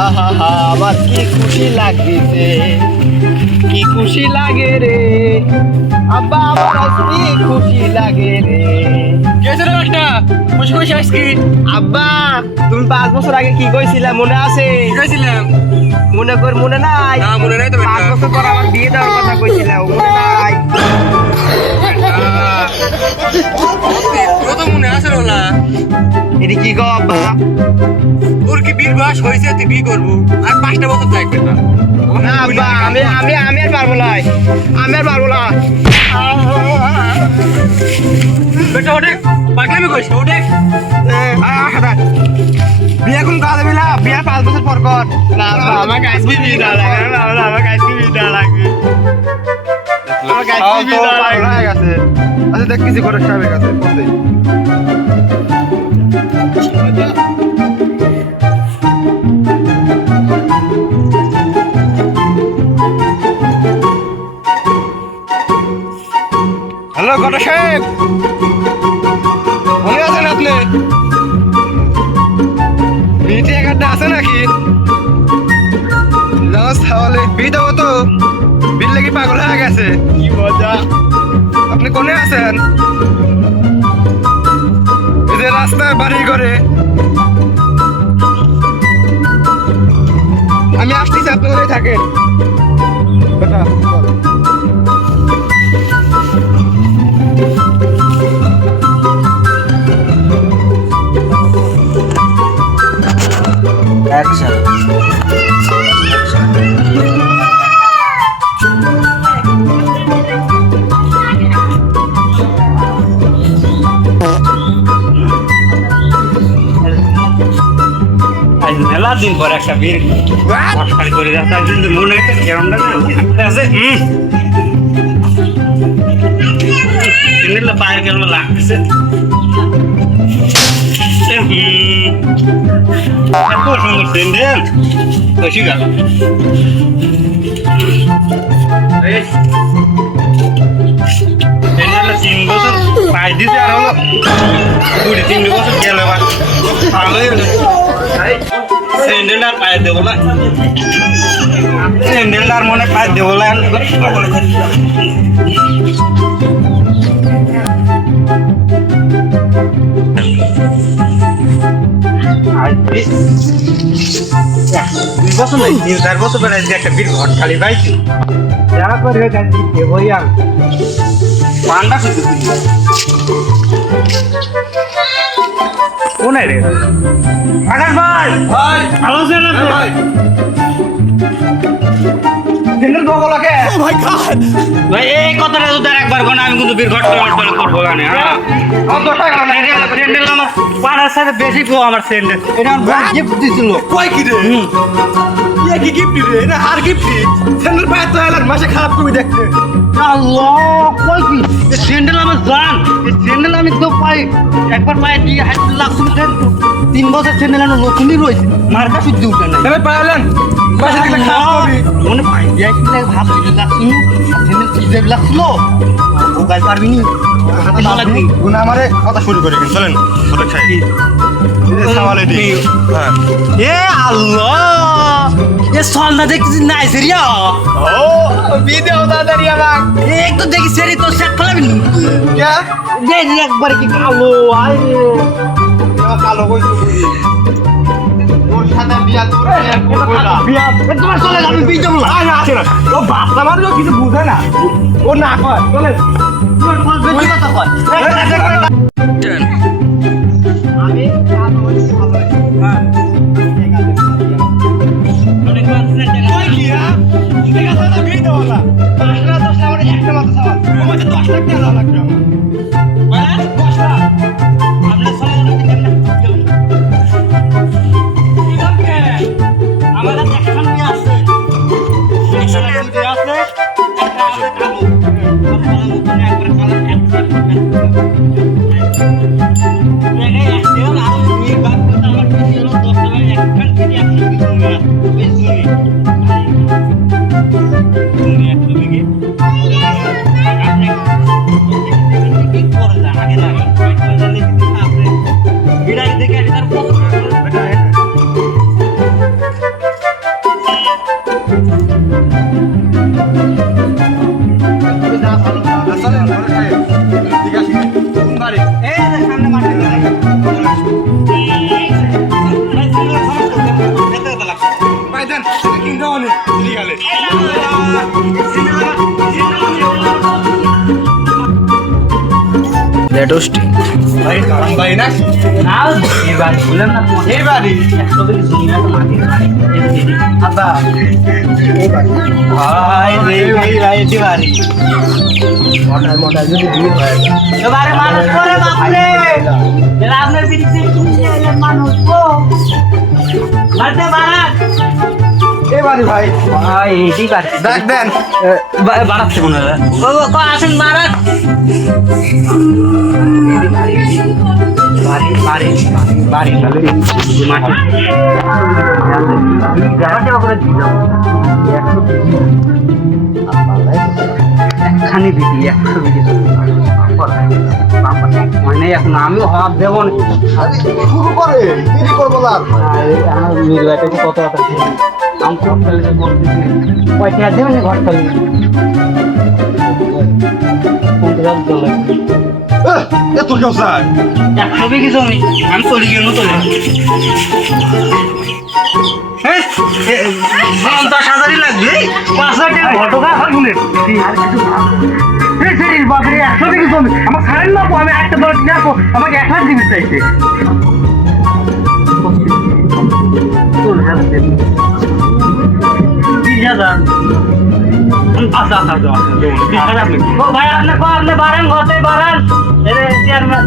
আমার কি খুশি লাগতেছে, কি খুশি লাগে রে আব্বা, আমার কি খুশি লাগে রে। একটা খুশি খুশি আজকে আব্বা তুমি 5 বছর আগে কি কইছিলা মনে আছে? গেছিলাম। মনে নাই? না মনে নাই তো 5 বছর পর আমার বিয়ে দেওয়ার কথা কইছিলা, মনে নাই? কত মনে আছে না? এটি কি গো আব্বা? তোর কি বিয়ের বয়স হয়েছে তুই বিয়ে করবো আর 5টা বছর থাকবে না? না আব্বা আমি আর পারবো না, আমি আর পারবো না। বেটা ওঠে, পাগলামি করিস না, ওঠে। বিয়ে কোন কাজ হবে না, বিয়ে 5 বছর পর কর। না আব্বা আমাকে আজকে বিয়ে দেওয়া লাগবে, আমাকে আজকে বিয়ে দেওয়া লাগবে, আমাকে আজকে বিয়ে দেওয়া লাগবে। আচ্ছা দেখ কিছু করে সাহেবের কাছে ফোন দে। হ্যালো ঘটক সাহেব, মনে আছেন আপনি? মিটিং একটা আছে নাকি? তাহলে বিয়ে দেবো তো, বিল লেগে পাগল হয়ে গেছে। কি মজা। আপনি কোনে আছেন? এই যে রাস্তায় বাড়ি করে আমি আসতেছি, আপনি কোথায় থাকেন? বেটা, চল। মেলা দিন পর একটা বীর খালি করে যাচ্ছে, কিন্তু মনে একটা কেমন আছে পায়ের কেমন লাগতেছে। এত সুন্দর স্যান্ডেল বেশি গেল। স্যান্ডেলটা 3 বছর পায়ে দিতে আর হলো 2-3 বছর গেল, এবার ভালোই হলো। স্যান্ডেলটার পায়ে দেবো না, স্যান্ডেলটার মনে পায়ে দেবো না। দুই বছর নাই 3-4 বছর বেড়াই একটা বীর ঘর খালি পাইছি, যারা করে দেবই আর পান্ডা শুধু কোন রে আকাশ ভাই। ভালো আছেন আপনি? স্যান্ডেল পাবো লাগে। ও মাই গড ভাই এই কথাটা তো একবার কোন আমি কিন্তু বীর ঘর করবো গানে। হ্যাঁ কত টাকা লাগে? স্যান্ডেল আমার পাড়ার সাথে বেশি গো, আমার স্যান্ডেল এটা আমার বড় গিফট দিছিল। কই কি রে? ইয়া কি গিফট রে? এটা হার গিফট। স্যান্ডেল পায় তো এলার মাসে খারাপ কবি দেখতে। আল্লাহ কই কি স্যান্ডেল আমার জান, এই স্যান্ডেল আমি তো পাই একবার পায়ে দিয়ে হাত লাগছিল। 3 বছর স্যান্ডেল আমি নতুনই রয়েছে, মার্কা শুদ্ধ উঠে নাই। এবার পাইলেন মাসে দেখলে খারাপ কবি। মনে পাই দিয়ে আসলে ভাব দিতে লাগছিল, স্যান্ডেল চিজে লাগছিল ও গাই পারবি নি ভালো লাগবে। গুনা আমারে কথা শুরু করে গেছেন। চলেন ঘটক সাহেব, এই যে সাওয়ালে দি। হ্যাঁ এ আল্লাহ এ সলনা দেখছিস নাই সেরিয়া। ও বিয়ে দাও তাড়াতাড়ি আমাকে। এক তো দেখি সেরি তো সেট ফলাবি নি কে? যে একবার কি কালো আই কালো কই তোর সাথে বিয়া তোর করবো না। বিয়া তোমার চলে আমি বিয়ে যাবো না। না আসে না, ও বাচ্চা মানুষ কিছু বুঝে না, ও না কয়। চলেন তোমার কোন বেশি কথা কয় আমি কালো হইছি ভালো হইছি। অনেক আছে কই কি হ্যাঁ? ঠিক আছে না বিয়ে দেবো না। 5 লাখ 10 লাখ আমার একটা মাত্র সাওয়াল, ও মাঝে 10 লাখ টাকা লাগবে আমার। মানে 10 লাখ আমরা সবাই আমার কাছে এখন কি আছে আছে একটা কালো একবার কালো একটা টোস্টি ভাই কারণ ভাই না না এবার বললাম না এই বাড়ি 100 কেজি জমি না তো মাটির বাড়ি আব্বা ভাই ভাই ভাই এটি বাড়ি মোটা যদি বিয়ে হয় এবারে মানুষ করে বাপরে এরা আপনার বিরুদ্ধে কিনতে এলেন মানুষ ও মারতে বারাক এই বাড়ি ভাই ভাই এটি কাটছে ডাক দেন বারাচ্ছে মনে হয় ও আসেন বারাক বাড়ি বাড়ি বাড়ি বাড়ি মাটি জায়গাটা করে দিলাম একখানি বিধি 100 বিধি মানে এখন আমিও হাত দেবো না শুরু করে দেরি করবো না আমার মেয়ের বাড়িতে কত কথা আমি ঘর তালিকা করতেছি পয়সা দেবেন ঘর তালিকা 50,000 এ তোর কেউ স্যার 100 বিঘি জমি আমি চলে গেল চলে 50,000 লাগবে 5,000 টাকা ঘটকা ফাগুনের বাপরে 100 বিঘি জমি আমার ছাড়েন না আমি একটা দল দেখো আমাকে 1 লাখ দিবি চাইছে ভাই আপনি বাড়ান ঘরে বাড়ান চেয়ারম্যান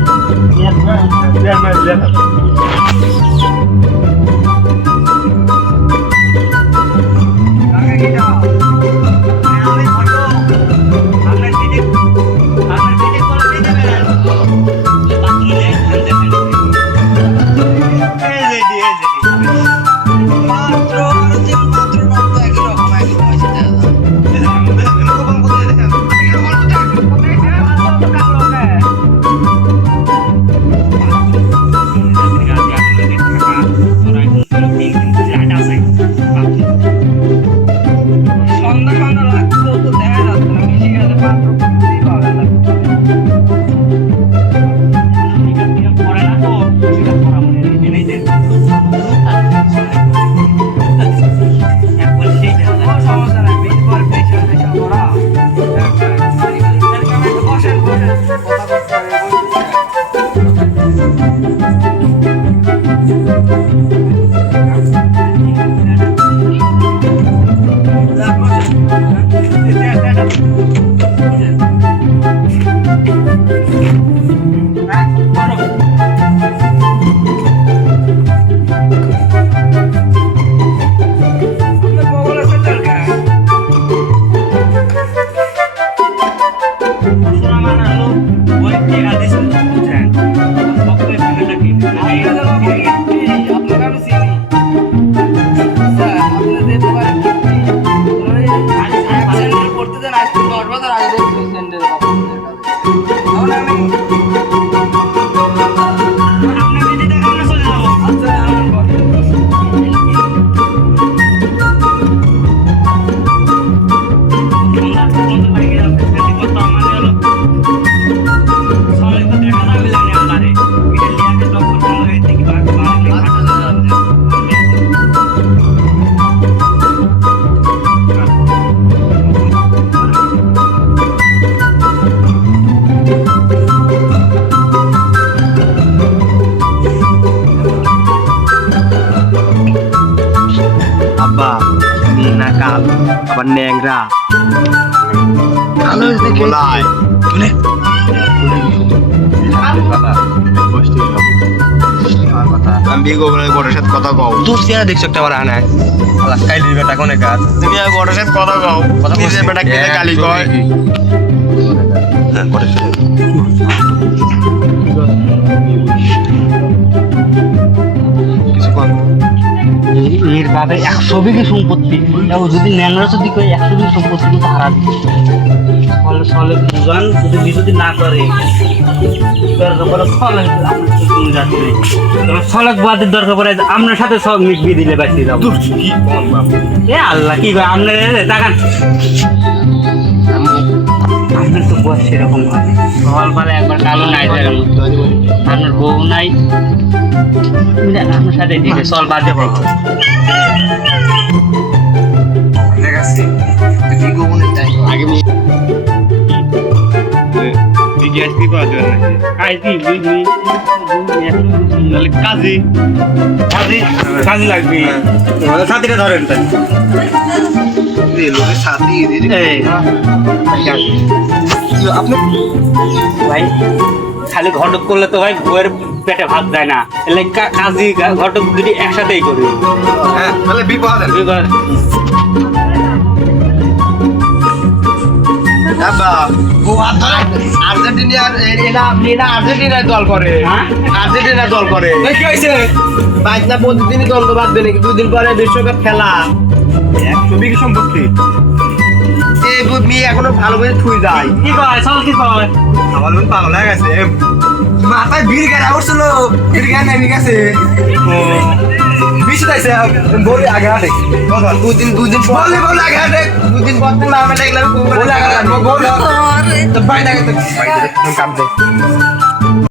আবার ন্যাংরা আমি বিয়ে করবো না বড়ের সাথে কথা কও দূর থেকে দেখছো একটা আমার আনায় কাইলি বেটা কোনে কাজ তুমি আর বড়ের সাথে কথা কও কথা নিজের বলছি। বেটা কেটে গালি কয় হ্যাঁ পরে কিছু কম এর বাপের 100 বিঘি সম্পত্তি তাও যদি ন্যাংরা যদি করে 100 বিঘি সম্পত্তি কিন্তু হারা ফলে ফলে বুঝান যদি না করে সলক বাদের দরকার পড়ে আপনার সাথে সব মিশিয়ে দিলে বাঁচতে যাবো কি কোন বাবু এ আল্লাহ কি ভাই আপনার দেখান আপনার তো বয়স সেরকম হয় সকালবেলা একবার কালো নাই দেখান আপনার বউ নাই আপনার সাথে দিকে চল বাদে পড়ো দেখাচ্ছি তুই কি গোপনে চাই আগে গ্যাস কি পাওয়া যাবে নাকি কাজী বুঝলি তাহলে কাজী কাজী কাজী লাগবে তোমাদের সাথীটা ধরেন তাই এই লোকের সাথী এই আপনি ভাই খালি ঘটক করলে তো ভাই বউয়ের পেটে ভাত যায় না এলে কাজী ঘটক দুটি একসাথেই করি হ্যাঁ তাহলে বি পাওয়া যাবে আর্জেন্টিনার দল করে হ্যাঁ? আর্জেন্টিনার দল করে কি হয়েছে বাইকটা প্রতিদিনই দ্বন্দ্ব বাঁধবে নাকি 2 দিন পরে বিশ্বকাপ খেলা 100 বিঘা সম্পত্তি এই মেয়ে এখনো ভালো করে থুই যায় কি কয় চল কি কয় আমার মন পাগল হয়ে গেছে মাথায় বীর গাড়া উঠছিল বীর গাড়া নেমে গেছে বেশি তাইছে বলে আগে হাটে দুদিন বলে বলে আগে হাটে 2 দিন পর তো নামে দেখলাম বলে আগে বলে তো বাইরে কাম দে